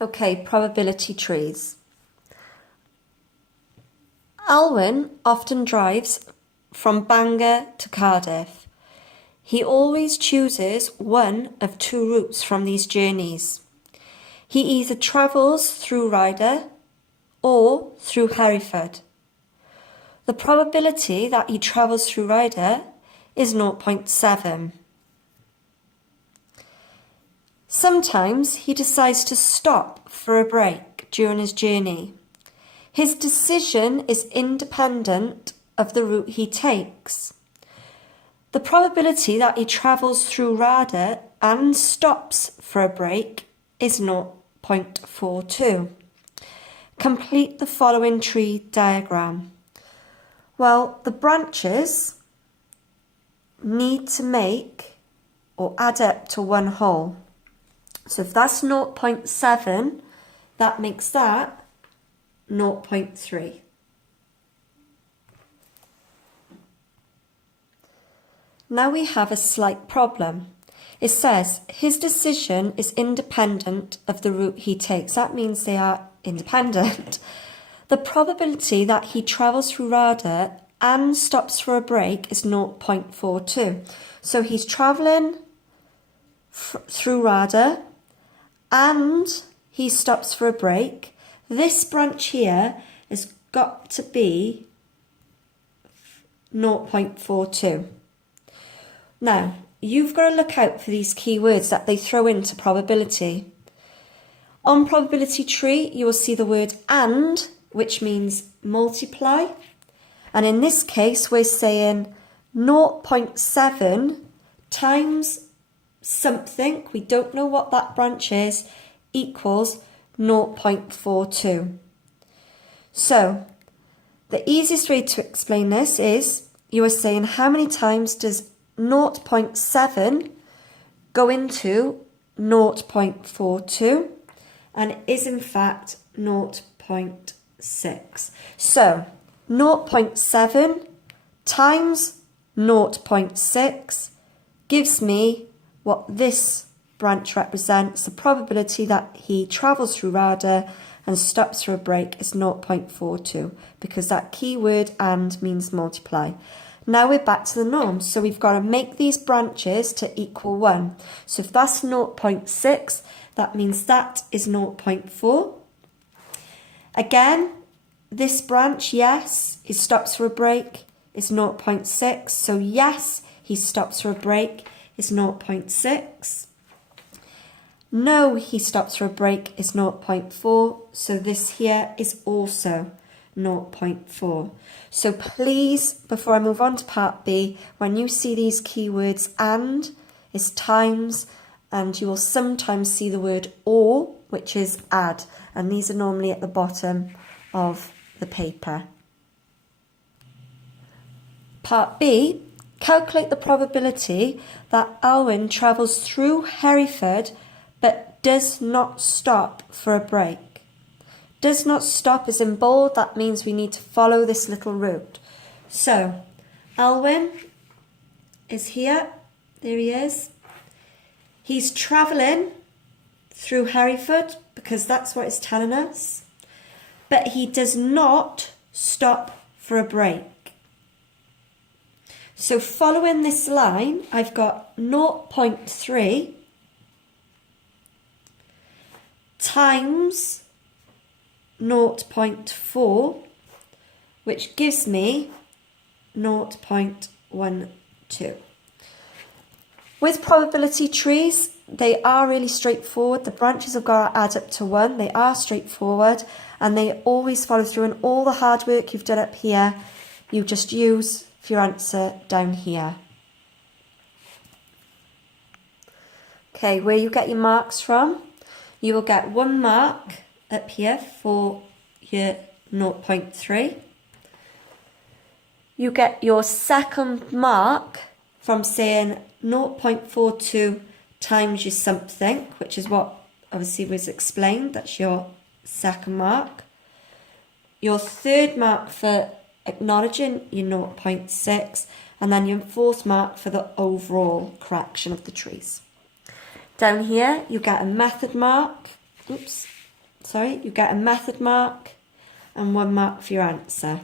Okay, probability trees. Alwyn often drives from Bangor to Cardiff. He always chooses one of two routes from these journeys. He either travels through Ryder or through Hereford. The probability that he travels through Ryder is 0.7. Sometimes he decides to stop for a break during his journey. His decision is independent of the route he takes. The probability that he travels through Ryder and stops for a break is 0.42. Complete the following tree diagram. Well, the branches need to make or add up to one whole. So if that's 0.7, that makes that 0.3. Now we have a slight problem. It says his decision is independent of the route he takes. That means they are independent. The probability that he travels through Ryder and stops for a break is 0.42. So he's travelling through Ryder and he stops for a break. This branch here has got to be 0.42. Now, you've got to look out for these keywords that they throw into probability. On probability tree, you will see the word and, which means multiply. And in this case, we're saying 0.7 times something, we don't know what that branch is, equals 0.42. So, the easiest way to explain this is you are saying how many times does 0.7 go into 0.42, and it is in fact 0.6. So 0.7 times 0.6 gives me what this branch represents. The probability that he travels through Ryder and stops for a break is 0.42, because that keyword and means multiply. Now we're back to the norm, so we've got to make these branches to equal 1. So if that's 0.6, that means that is 0.4. Again, this branch, yes, he stops for a break, is 0.6. So yes, he stops for a break is 0.6. No, he stops for a break is 0.4. So this here is also 0.4. So please, before I move on to part B, when you see these keywords and, is times, and you will sometimes see the word or, which is add, and these are normally at the bottom of the paper. Part B, calculate the probability that Alwyn travels through Hereford but does not stop for a break. Does not stop is in bold, that means we need to follow this little route. So, Alwyn is here, there he is. He's travelling through Hereford because that's what it's telling us, but he does not stop for a break. So following this line, I've got 0.3 times 0.4, which gives me 0.12. With probability trees, they are really straightforward. The branches have got to add up to 1. They are straightforward and they always follow through, and all the hard work you've done up here, you just use for your answer down here. Okay, where you get your marks from, you will get 1 mark up here for your 0.3. You get your second mark from saying 0.42 times your something, which is what obviously was explained. That's your second mark. Your third mark for acknowledging your 0.6, and then your fourth mark for the overall correction of the trees. Down here, you get a method mark. Oops, you get a method mark and 1 mark for your answer.